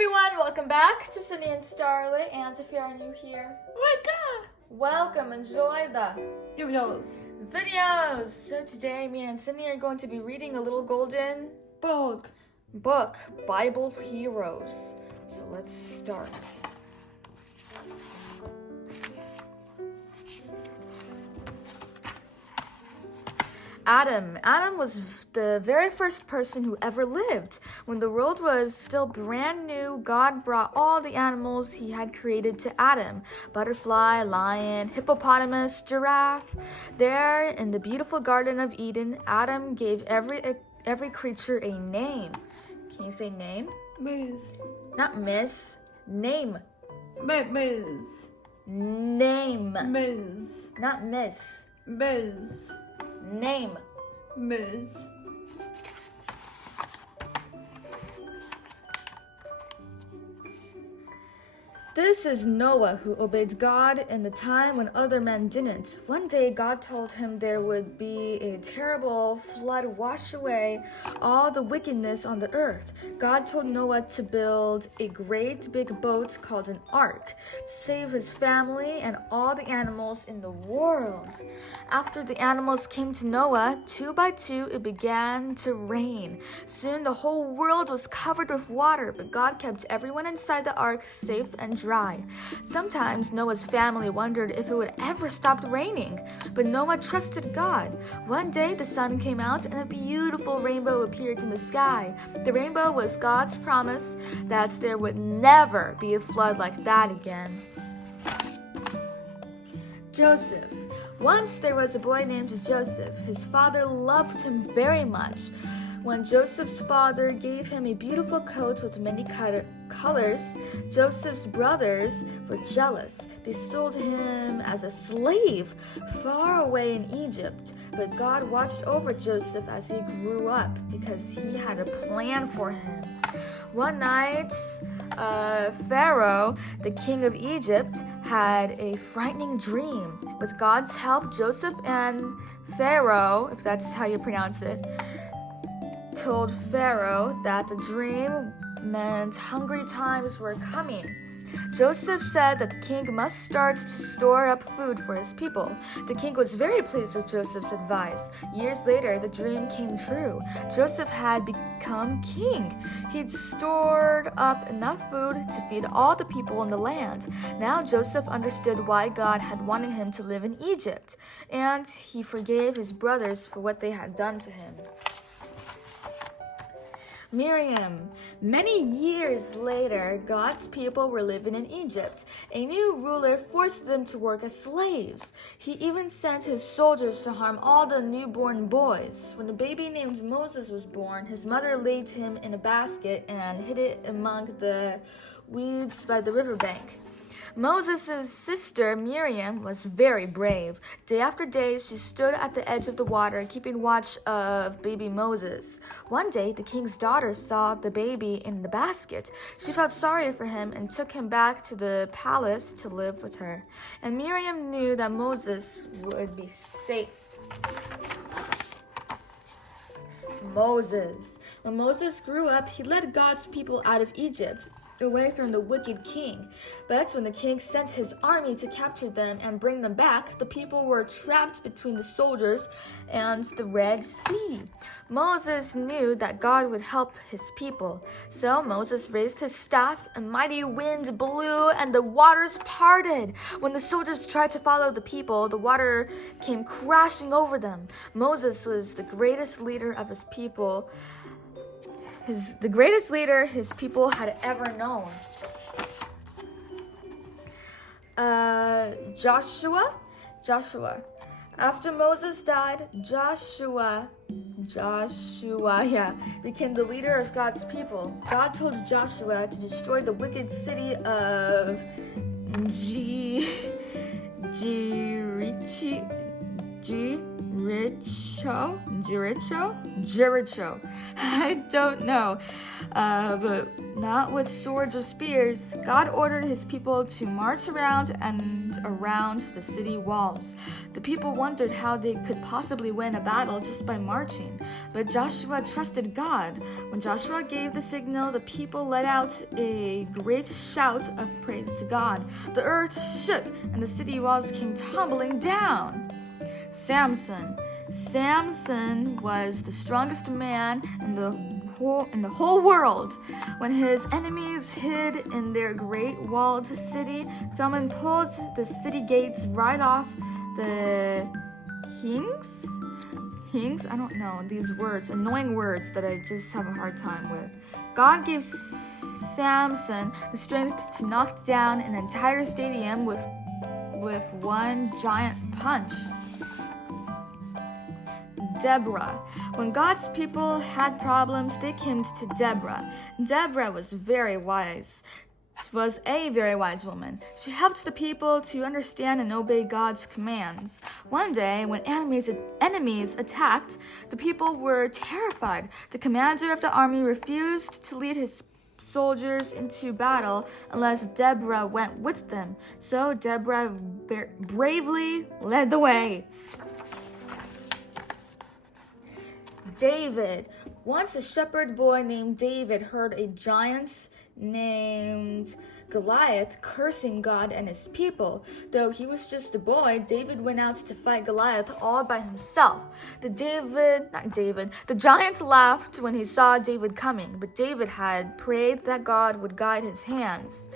everyone, welcome back to Sunny and Starlit. And if you are new here, welcome, enjoy the videos. So today, me and Sunny are going to be reading a little golden book, Bible Heroes. So let's start. Adam was the very first person who ever lived. When the world was still brand new, God brought all the animals he had created to Adam. Butterfly, lion, hippopotamus, giraffe. There, in the beautiful Garden of Eden, Adam gave every creature a name. Can you say name? Miss. Not miss. Name. Miss. Name. Miss. Not miss. Miss. Name. Miss. This is Noah, who obeyed God in the time when other men didn't. One day, God told him there would be a terrible flood wash away all the wickedness on the earth. God told Noah to build a great big boat called an ark to save his family and all the animals in the world. After the animals came to Noah, 2 by 2, it began to rain. Soon the whole world was covered with water, but God kept everyone inside the ark safe and dry. Sometimes Noah's family wondered if it would ever stop raining, but Noah trusted God. One day the sun came out and a beautiful rainbow appeared in the sky. The rainbow was God's promise that there would never be a flood like that again. Joseph. Once there was a boy named Joseph. His father loved him very much. When Joseph's father gave him a beautiful coat with many colors, Joseph's brothers were jealous. They sold him as a slave far away in Egypt. But God watched over Joseph as he grew up because he had a plan for him. One night, Pharaoh, the king of Egypt, had a frightening dream. With God's help, Joseph and Pharaoh, if that's how you pronounce it, told Pharaoh that the dream meant hungry times were coming. Joseph said that the king must start to store up food for his people. The king was very pleased with Joseph's advice. Years later, the dream came true. Joseph had become king. He'd stored up enough food to feed all the people in the land. Now Joseph understood why God had wanted him to live in Egypt, and he forgave his brothers for what they had done to him. Miriam. Many years later, God's people were living in Egypt. A new ruler forced them to work as slaves. He even sent his soldiers to harm all the newborn boys. When a baby named Moses was born, his mother laid him in a basket and hid it among the weeds by the riverbank. Moses' sister Miriam was very brave. Day after day, she stood at the edge of the water, keeping watch of baby Moses. One day, the king's daughter saw the baby in the basket. She felt sorry for him and took him back to the palace to live with her. And Miriam knew that Moses would be safe. Moses. When Moses grew up, he led God's people out of Egypt, away from the wicked king. But when the king sent his army to capture them and bring them back, the people were trapped between the soldiers and the Red Sea. Moses knew that God would help his people. So Moses raised his staff, a mighty wind blew, and the waters parted. When the soldiers tried to follow the people, the water came crashing over them. Moses was the greatest leader of his people. The greatest leader his people had ever known. Joshua. After Moses died, Joshua became the leader of God's people. God told Joshua to destroy the wicked city Jericho. I don't know. But not with swords or spears. God ordered his people to march around and around the city walls. The people wondered how they could possibly win a battle just by marching. But Joshua trusted God. When Joshua gave the signal, the people let out a great shout of praise to God. The earth shook and the city walls came tumbling down. Samson was the strongest man in the whole world. When his enemies hid in their great walled city, someone pulled the city gates right off the hinges? I don't know, these words, annoying words that I just have a hard time with. God gave Samson the strength to knock down an entire stadium with one giant punch. Deborah. When God's people had problems, they came to Deborah. Deborah was a very wise woman. She helped the people to understand and obey God's commands. One day, when enemies attacked, the people were terrified. The commander of the army refused to lead his soldiers into battle unless Deborah went with them. So Deborah bravely led the way. David. Once a shepherd boy named David heard a giant named Goliath cursing God and his people. Though he was just a boy, David went out to fight Goliath all by himself. The giant laughed when he saw David coming, but David had prayed that God would guide his hands.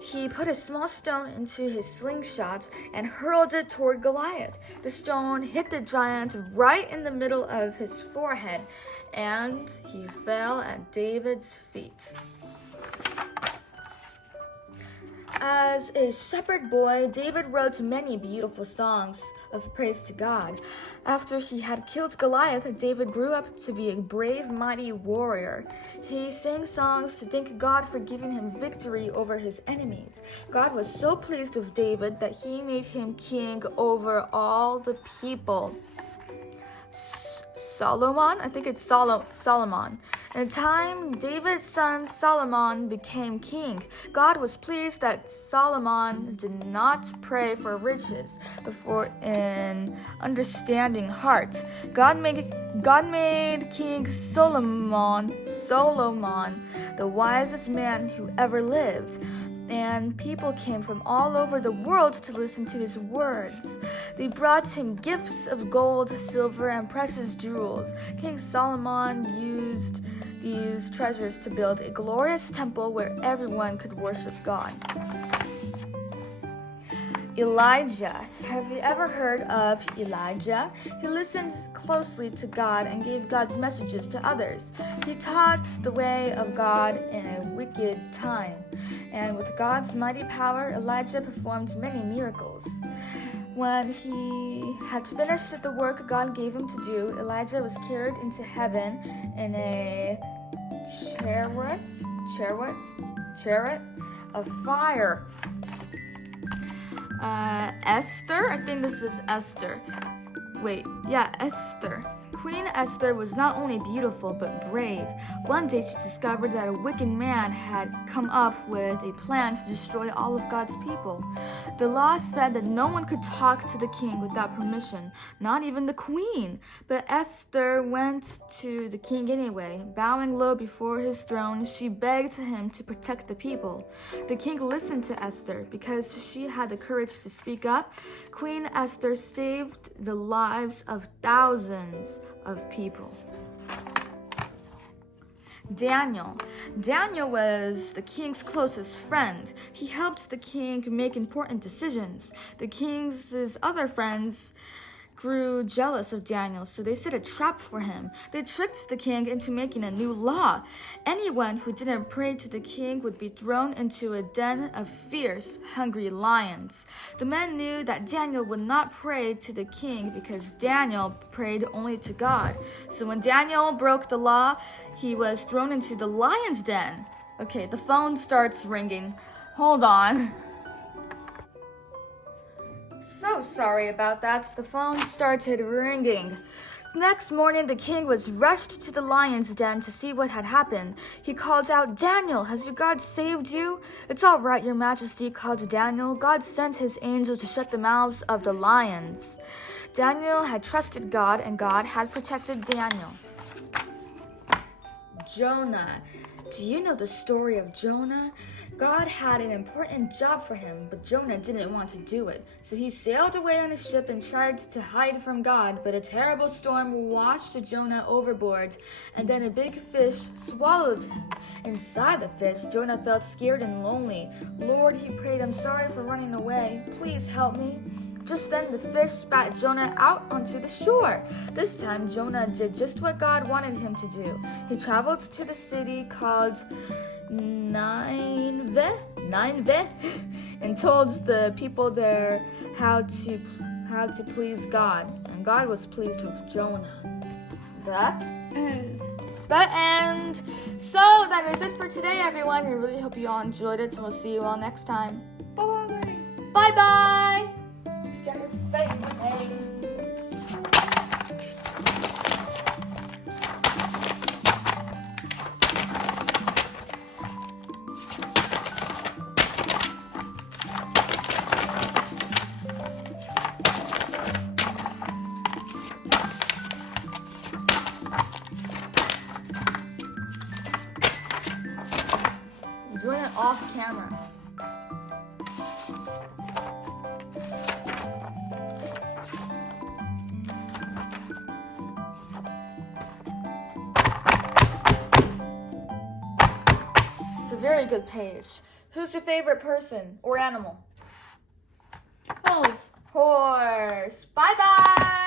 He put a small stone into his slingshot and hurled it toward Goliath. The stone hit the giant right in the middle of his forehead, and he fell at David's feet. As a shepherd boy, David wrote many beautiful songs of praise to God. After he had killed Goliath, David grew up to be a brave, mighty warrior. He sang songs to thank God for giving him victory over his enemies. God was so pleased with David that he made him king over all the people. Solomon. In time, David's son Solomon became king. God was pleased that Solomon did not pray for riches, but for an understanding heart. God made King Solomon the wisest man who ever lived. And people came from all over the world to listen to his words. They brought him gifts of gold, silver, and precious jewels. King Solomon used these treasures to build a glorious temple where everyone could worship God. Elijah. Have you ever heard of Elijah? He listened closely to God and gave God's messages to others. He taught the way of God in a wicked time. And with God's mighty power, Elijah performed many miracles. When he had finished the work God gave him to do, Elijah was carried into heaven in a chariot of fire. Esther. I think this is Esther. Esther. Queen Esther was not only beautiful but brave. One day she discovered that a wicked man had come up with a plan to destroy all of God's people. The law said that no one could talk to the king without permission, not even the queen. But Esther went to the king anyway. Bowing low before his throne, she begged him to protect the people. The king listened to Esther because she had the courage to speak up. Queen Esther saved the lives of thousands of people. Daniel was the king's closest friend. He helped the king make important decisions. The king's other friends grew jealous of Daniel, so they set a trap for him. They tricked the king into making a new law. Anyone who didn't pray to the king would be thrown into a den of fierce, hungry lions. The men knew that Daniel would not pray to the king because Daniel prayed only to God. So when Daniel broke the law, he was thrown into the lion's den. Okay, the phone starts ringing. Hold on. So sorry about that. The phone started ringing. Next morning, the king was rushed to the lion's den to see what had happened. He called out, "Daniel, has your God saved you?" "It's all right, your majesty," called Daniel. "God sent his angel to shut the mouths of the lions." Daniel had trusted God, and God had protected Daniel. Jonah. Do you know the story of Jonah? God had an important job for him, but Jonah didn't want to do it. So he sailed away on a ship and tried to hide from God, but a terrible storm washed Jonah overboard, and then a big fish swallowed him. Inside the fish, Jonah felt scared and lonely. "Lord," he prayed, "I'm sorry for running away. Please help me." Just then, the fish spat Jonah out onto the shore. This time, Jonah did just what God wanted him to do. He traveled to the city called Nineveh, and told the people there how to please God. And God was pleased with Jonah. The end. So that is it for today, everyone. We really hope you all enjoyed it. So we'll see you all next time. Bye-bye. Bye-bye. Get your favorite name. I'm doing it off camera. It's a very good page. Who's your favorite person or animal? Horse. Horse. Bye-bye.